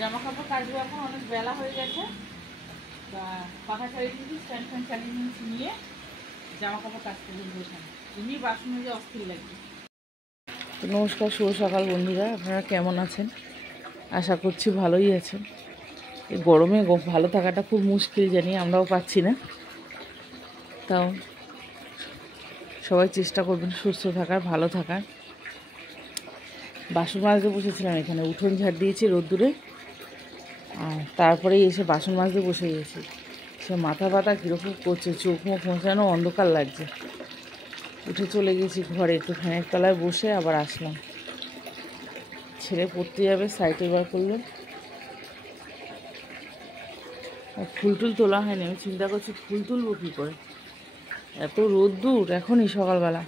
জামা কাপড় কাচবো, এখন অনেক বেলা হয়ে গেছে। পাখা চালিয়ে দিয়েছি, স্ট্যান্ড ফ্যান চালিয়ে নিয়ে জামা কাপড় কাচতে বলবো। এখানে এমনি বাসন মেজে অস্থির লাগবে। নমস্কার, শুভ সকাল বন্ধুরা। আপনারা কেমন আছেন? আশা করছি ভালোই আছেন। এই গরমে ভালো থাকাটা খুব মুশকিল, জানি, আমরাও পাচ্ছি না। তাও সবাই চেষ্টা করবেন সুস্থ থাকার, ভালো থাকার। বাসন মাজতে বসেছিলাম, এখানে উঠোন ঝাড় দিয়েছি রোদ্দুরে, আর তারপরেই এসে বাসন মাজতে বসে গেছি। সে মাথা ব্যথা কীরকম করছে, চোখ মুখ মোছানো, অন্ধকার লাগছে। উঠে চলে গেছি ঘরে, একটু ফ্যানের তলায় বসে আবার আসলাম। ছেলে পড়তে যাবে, সাইকেল বার করলো। ফুল টুল তোলা হয়নি, আমি চিন্তা করছি ফুল তুলবো কী করে, এত রোদ্দুর এখনই সকালবেলা।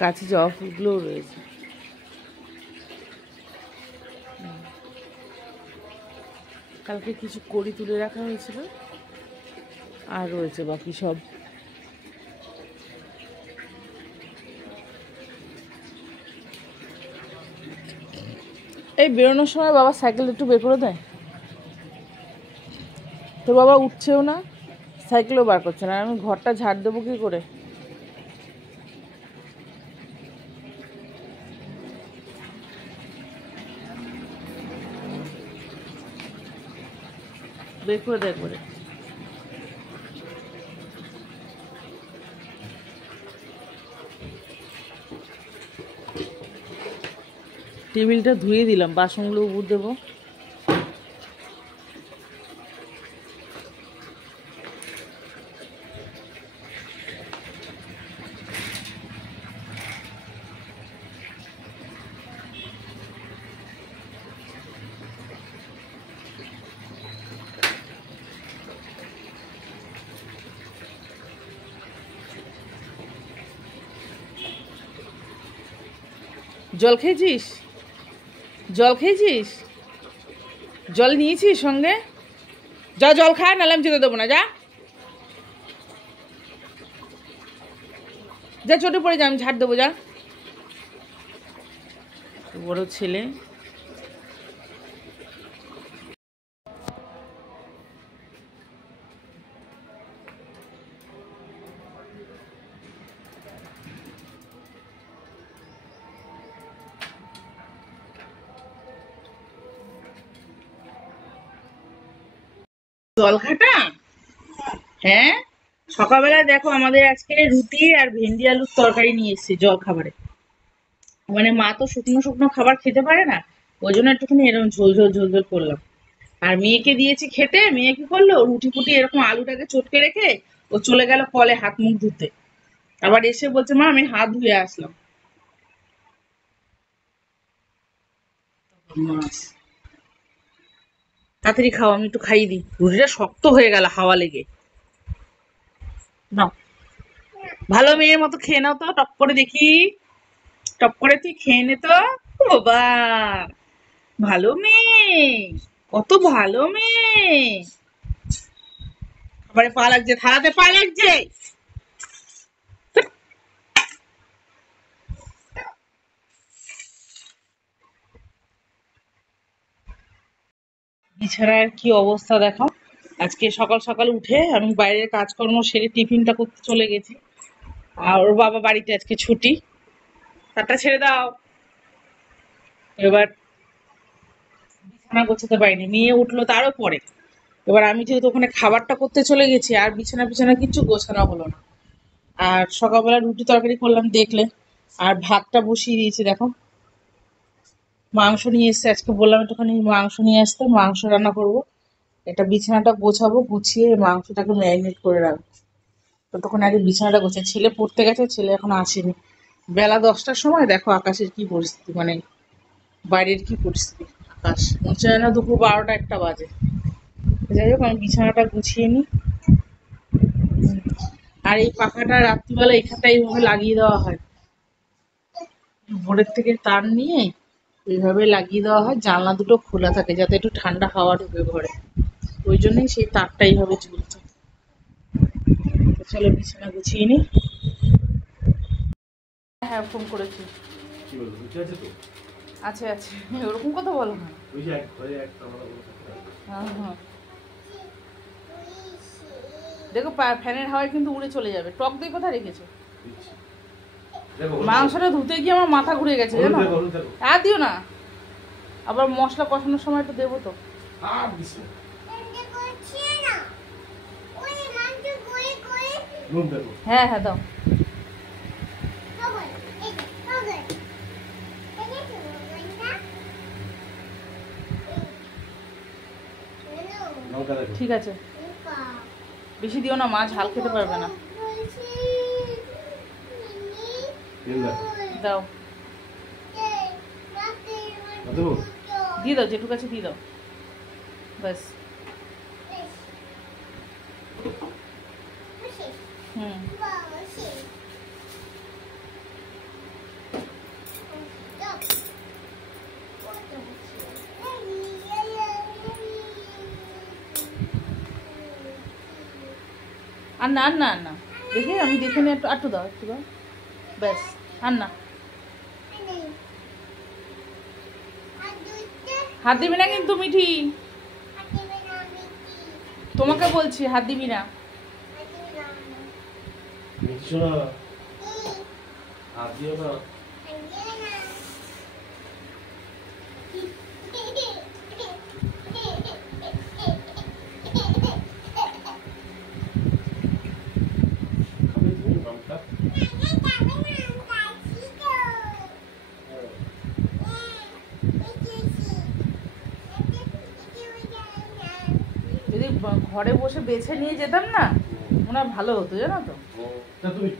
গাছে জবা ফুলগুলোও রয়েছে। কালকে কিছু কড়ি তুলে রাখা হয়েছিল, আর রয়েছে বাকি সব। এই বেরোনোর সময় বাবা সাইকেল একটু বের করে দেয়। তোর বাবা উঠছেও না, সাইকেলও বার করছে না, আমি ঘরটা ঝাড় দেবো কী করে? বের করে দেয় করে। টেবিলটা ধুয়ে দিলাম, বাসনগুলো উপর দেবো। জল খেয়েছিস? জল খেয়েছিস? জল নিয়েছিস সঙ্গে? যা জল খা, নাহলে আমি যেতে দেবো না। যা যা, চোটে পড়ে যা, আমি ঝাড় দেবো। যা। বড় ছেলে। জল খাটা? হ্যাঁ, সকালবেলায় দেখো আমাদের আজকে রুটি আর ভেন্ডি আলুর তরকারি নিয়ে এসেছি জল খাবারে। মানে মা তো শুকনো শুকনো খাবার খেতে পারে না, ওই জন্য একটুখানি এরকম ঝোল ঝোল ঝোল ঝোল করলাম। আর মেয়েকে দিয়েছি খেতে, মেয়ে কি করলো, রুটি ফুটি এরকম আলুটাকে চটকে রেখে ও চলে গেল কলে হাত মুখ ধুতে। আবার এসে বলছে মা আমি হাত ধুয়ে আসলাম। মাছ তাড়াতাড়ি খাও, আমি একটু খাইয়ে দিই, রুটিটা শক্ত হয়ে গেল হাওয়া লেগে। নাও, ভালো মেয়ের মতো খেয়ে নাও তো, টপ করে দেখি। টপ করে তুই খেয়ে নে তো। বাবা, ভালো মেয়ে, কত ভালো মেয়ে। খাবারে পা লাগছে, থালাতে পা লাগছে। বিছানার কি অবস্থা দেখো। আজকে সকাল সকাল উঠে আমি বাইরের কাজকর্ম সেরে টিফিনটা করতে চলে গেছি। আর ওর বাবা বাড়িতে আজকে ছুটি। তারটা ছেড়ে দাও। এবার বিছানা গোছাতে পারিনি, মেয়ে উঠলো তারও পরে। এবার আমি যেহেতু ওখানে খাবারটা করতে চলে গেছি, আর বিছানা বিছানা কিচ্ছু গোছানো হলো না। আর সকালবেলা রুটি তরকারি করলাম দেখলে, আর ভাতটা বসিয়ে দিয়েছি দেখো। মাংস নিয়ে এসছে, আজকে বললাম একটুখানি মাংস নিয়ে আসতে, মাংস রান্না করব। এটা বিছানাটা গোছাবো, গুছিয়ে মাংসটাকে ম্যারিনেট করে রাখবো। ততক্ষণ আগে বিছানাটা গোছাই। ছেলে পড়তে গেছে, ছেলে এখনো আসেনি। বেলা 10টার সময় দেখো আকাশের কি পরিস্থিতি, মানে বাইরের কি পরিস্থিতি। আকাশ মনে হয় না দুপুর 12টা 1টা বাজে। যাই হোক, আমি বিছানাটা গুছিয়ে নিই। আর এই পাখাটা রাত্রিবেলা এখানটা এইভাবে লাগিয়ে দেওয়া হয়, ভোরের থেকে তার নিয়ে এইভাবে লাগিয়ে দেওয়া হয়, জানলা দুটো খোলা থাকে যাতে একটু ঠান্ডা হাওয়া ঢুকে ঘরে। ওই জন্যই সেই তারটা এইভাবে ঝুলছে। চলো বিছানা গুছিয়ে নি। হ্যাঁ, ফোন করেছি। আছে আছে, ওরকম কথা বলো না। হ্যাঁ হ্যাঁ, দেখো ফ্যানের হাওয়ায় কিন্তু উড়ে চলে যাবে। টক দই কোথায় রেখেছো? মাংসটা ধুতে গিয়ে আমার মাথা ঘুরে গেছে জানো। আর দিও না, আবার মশলা কষানোর সময় তো দেবো তো। হ্যাঁ হ্যাঁ দাও। ঠিক আছে, বেশি দিও না, মাছ ঝাল খেতে পারবে না। দাও, দিয়ে দাও, যেটুকু আছে দিয়ে দাও, ব্যাস। হুম, আর না আর না আর না, দেখে আমি দেখে নিয়ে একটু দাও, একটু দাও, ব্যাস। আর না, হাত দিবি না কিন্তু মিঠি, তোমাকে বলছি হাত দিবি না। যদি ঘরে বসে বেছে নিয়ে যেতাম না, মনে হয় ভালো হতো জানো তো। তুমি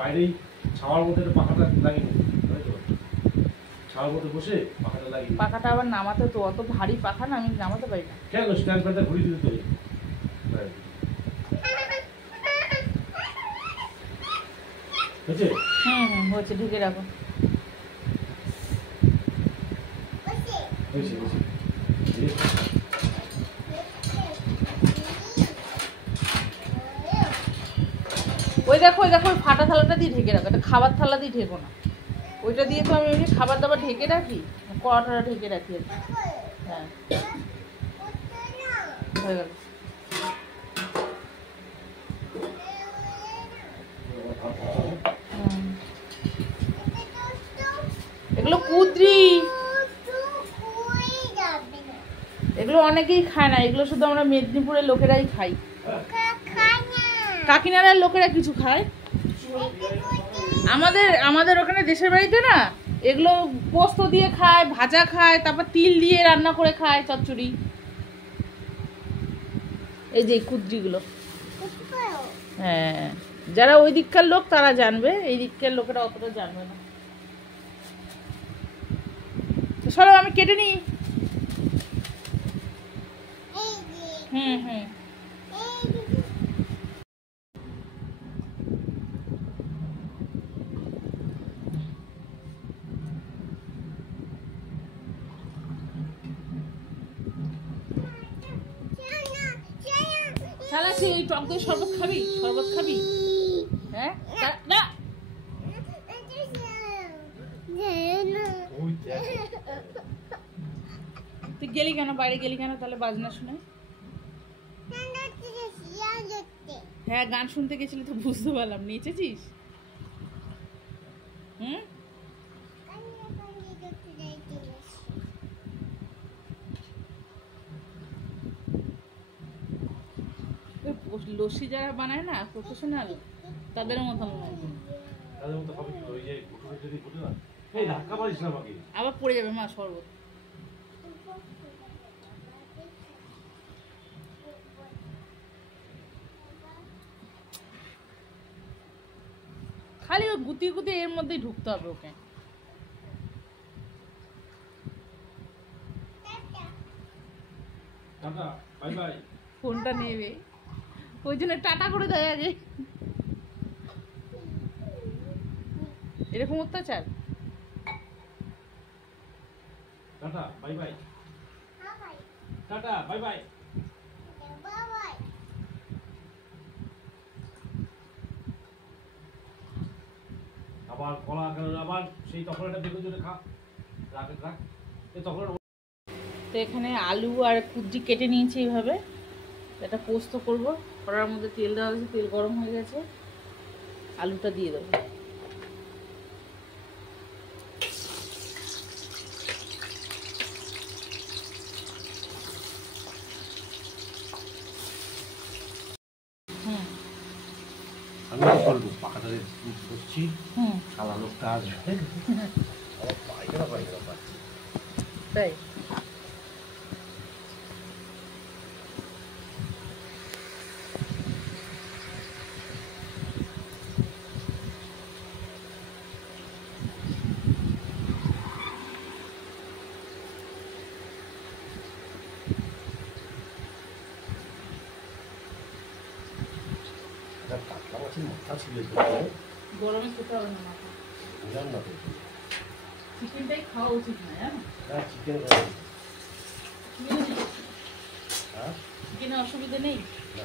বাইরেই ছাওয়ার মধ্যে পাখাটা লাগিয়ে ছাওয়ার মধ্যে বসে পাখাটা লাগিয়ে। পাখাটা আবার নামাতে তো, অত ভারী পাখা না, আমি নামাতে পারি না। কেন স্ট্যান্ড ফ্যানটা ঘুরিয়ে দিতে তো। হয়েছে? হুম, হয়েছে, ঢেকে রাখো। হয়েছে হয়েছে। ওই দেখো ওই দেখো, ওই ফাটা থালাটা দিয়ে ঢেকে রাখো, এটা খাবার থালা দিয়ে ঢেকো না। ওইটা দিয়ে তো আমি এমনি খাবার দাবার ঢেকে রাখি, কড়াটা ঢেকে রাখি আর কি। হ্যাঁ, হয়ে গেল। এগুলো কুদ্রি, এগুলো অনেকেই খায় না, এগুলো শুধু আমরা মেদিনীপুরের লোকেরাই খাই। কাকিনাড়ার লোকেরা কিছু খায়, আমাদের ওখানে দেশের বাড়িতে না এগুলো পোস্ত দিয়ে খায়, ভাজা খায়, তারপর তিল দিয়ে রান্না করে খায় চচ্চড়ি। এই যে কুদ্রিগুলো, হ্যাঁ, যারা ওই দিককার লোক তারা জানবে, এই দিককার লোকেরা অতটা জানবে না। চলো আমি কেটে নিই। হুম হুম, চালাচ্ছি। ওই টক দই শরবত খাবি? শরবত খাবি? হ্যাঁ না, তুই গেলি কেন, বাইরে গেলি কেন তাহলে বাজনা শুনে? হ্যাঁ, গান শুনতে গেছিলি তো, বুঝতে পারলাম। নেচেছিস? হুম, লস্যি যারা বানায় না প্রফেশনাল, তাদের মতো আবার পড়ে যাবে মা শরবত। খালি ওই গুতি গুতি এর মধ্যেই ঢুকতে হবে ওকে। ফোনটা নেবে, ওই জন্য টাটা করে দেয় আগে। এরকম অত্যাচার। Tata bye bye, tata bye bye. আবার কলা আবার সেই তখন একটা দেখে খা। রাখ রাখ তখন তো এখানে আলু আর কুদ্রি কেটে নিয়েছি এইভাবে। এটা পোস্ত করব। কড়ার মধ্যে তেল দেওয়া হয়েছে, তেল গরম হয়ে গেছে, আলুটা দিয়ে দেবো। হুম আমি কি করবো পাখাটা বসছি, হুম শালা লোকটা আসবে আমার পায়খানা পায়খানা পাচ্ছে। তাই কাতলা মাছের মাথা ছিল গরমে খেতে হবে না মাথা। বুঝলাম না তো। চিকেনটাই খাওয়া উচিত না, জানো? হ্যাঁ চিকেন হ্যাঁ চিকেনে অসুবিধা নেই। না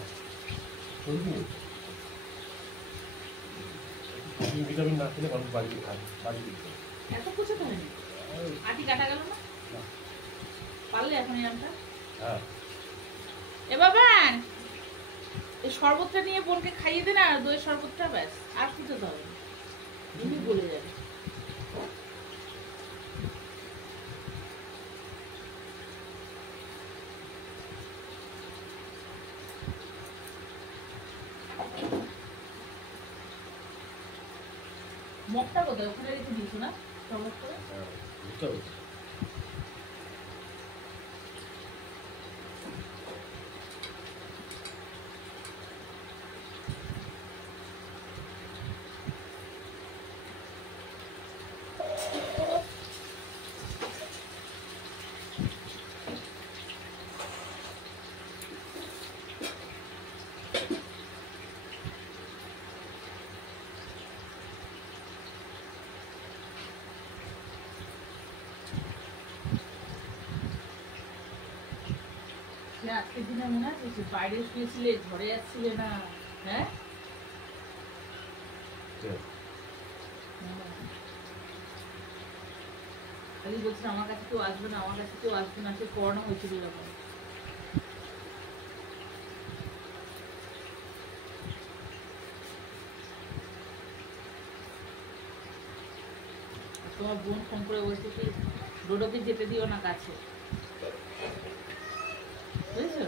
ভিটামিন না খেলে মানুষ বাড়ি খায় বাড়ি দিতে এত কুচাতে হয়নি, আটি কাটা গেল না? পারলে এখন এরমটা। হ্যাঁ এ বাবা, এই শরবতটা নিয়ে বোনকে খাইয়ে দে না, দইয়ের শরবতটা, ব্যাস আর কুচাতে হবে না, এমনি গলে যাবে। মগটা কোথায়? ওখানে রেখে দিয়েছো না শরবত করে? হ্যাঁ বুঝতে হবে। আজকের দিনে মনে আছে বাইরে শুয়েছিলে, ঝড়ে আসছিলে না? হ্যাঁ খালি বলছিল আমার কাছে কেউ আসবে না, আমার কাছে কেউ আসবে না, সে করোনা হয়েছিল এরকম। তোমার বোন ফোন করে বলছে কি ডোডোকে যেতে দিও না কাছে, বুঝেছো?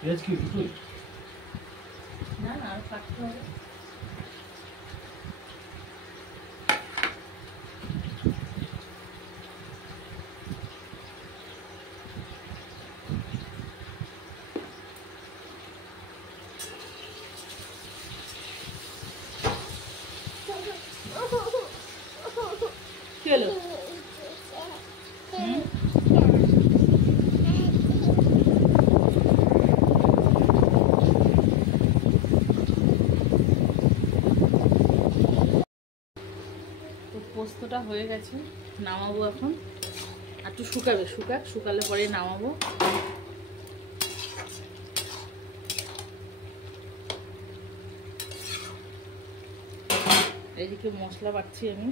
পেঁয়াজ কি দুটোই? না না আর কাটতে হবে। কি হলো? হুম? তো পোস্তটা হয়ে গেছে, নামাবো এখন। আর একটু শুকাবে, শুকালে পরে নামাবো। এদিকে মশলা বাটছি আমি।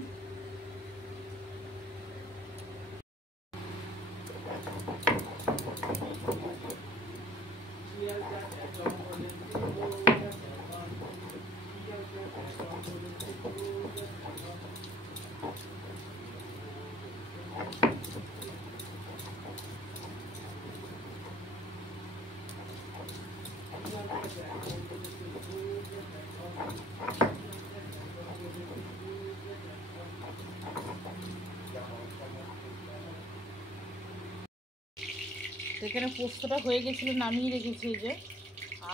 এখানে পোস্তটা হয়ে গেছিলো, নামিয়ে রেখেছি এই যে।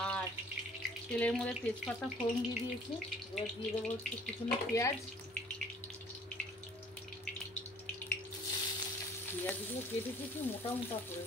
আর তেলের মধ্যে তেজপাতা ফোড়ন দিয়ে দিয়েছি। এবার দিয়ে দেবো হচ্ছে কিছুক্ষণ পেঁয়াজ। পেঁয়াজগুলো কেটেছি মোটা মোটা করে।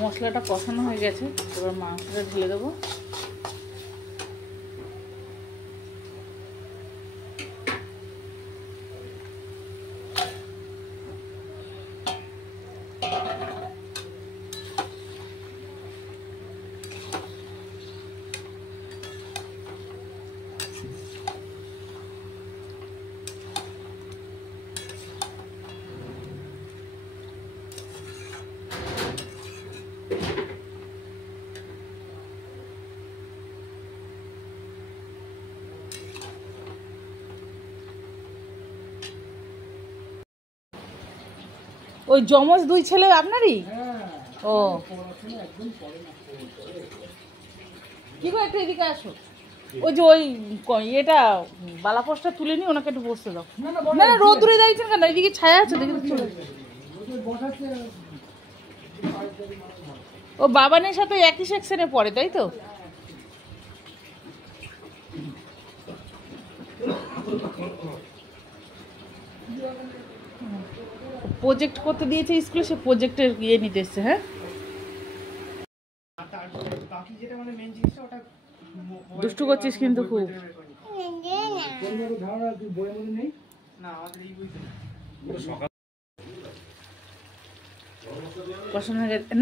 মশলাটা কষানো হয়ে গেছে, এবার মাংসটা ঢেলে দেবো। ওই যমজ দুই ছেলে আপনারই? ও কি গো, একটু এদিকে আসো। ওই যে ওই এটা বালাপোস্টটা তুলে নি, ওনাকে একটু বসতে দাও। না না, রোদ্দুরে দাঁড়িয়েছেন কেন? এদিকে ছায়া আছে, দেখে চলে। ও বাবানের সাথে একই সেকশনে পড়ে, তাই তো? প্রজেক্ট করতে দিয়েছে স্কুলে, সে প্রজেক্টের ইয়ে নিতে এসছে। হ্যাঁ, দুষ্টু করছিস কিন্তু খুব।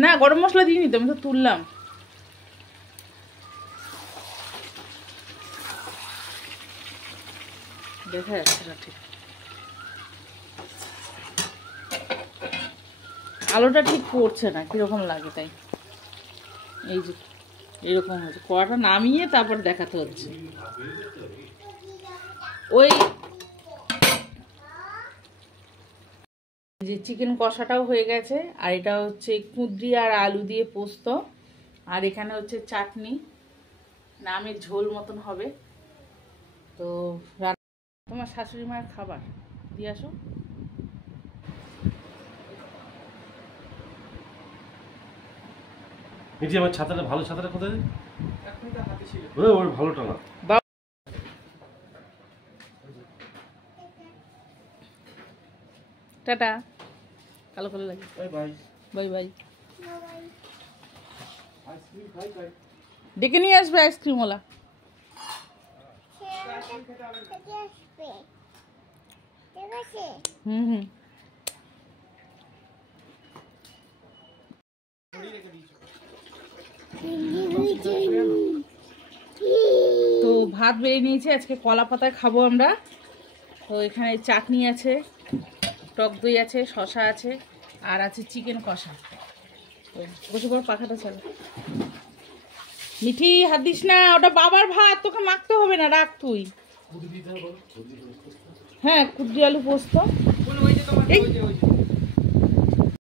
না, গরম মশলা দিইনি তো, আমি তো তুললাম। দেখা যাচ্ছে না ঠিক, আলোটা ঠিক পড়ছে না, কিরকম লাগে তাই। এই যে এরকম হয়েছে, কড়াটা নামিয়ে তারপর দেখাতে হচ্ছে। ওই যে চিকেন কষাটাও হয়ে গেছে, আর এটা হচ্ছে কুঁদরি আর আলু দিয়ে পোস্ত, আর এখানে হচ্ছে চাটনি, নামের ঝোল মতন হবে। তো তোমার শাশুড়ি মায়ের খাবার দিয়ে আসো। এই যে আমার ছাতাটা, ভালো ছাতাটা কোথায়? ওর ভালোটা না। টাটা, কালো কালো লাগে। Bye bye. Bye bye. Ice cream খাই খাই। ডেকে নিয়ে আসবে আইসক্রিমওয়ালা। হুম হুম। তো ভাত বেড়ে নিয়েছি, আজকে কলা পাতায় খাবো আমরা। তো এখানে চাটনি আছে, টক দই আছে, শসা আছে, আর আছে চিকেন কষা। বসে পড়ো, পাখাটা চালা। মিঠি, হাত দিস না, ওটা বাবার ভাত, তোকে মাখতে হবে না, রাখ তুই। হ্যাঁ, কুদ্রি আলু পোস্ত। এই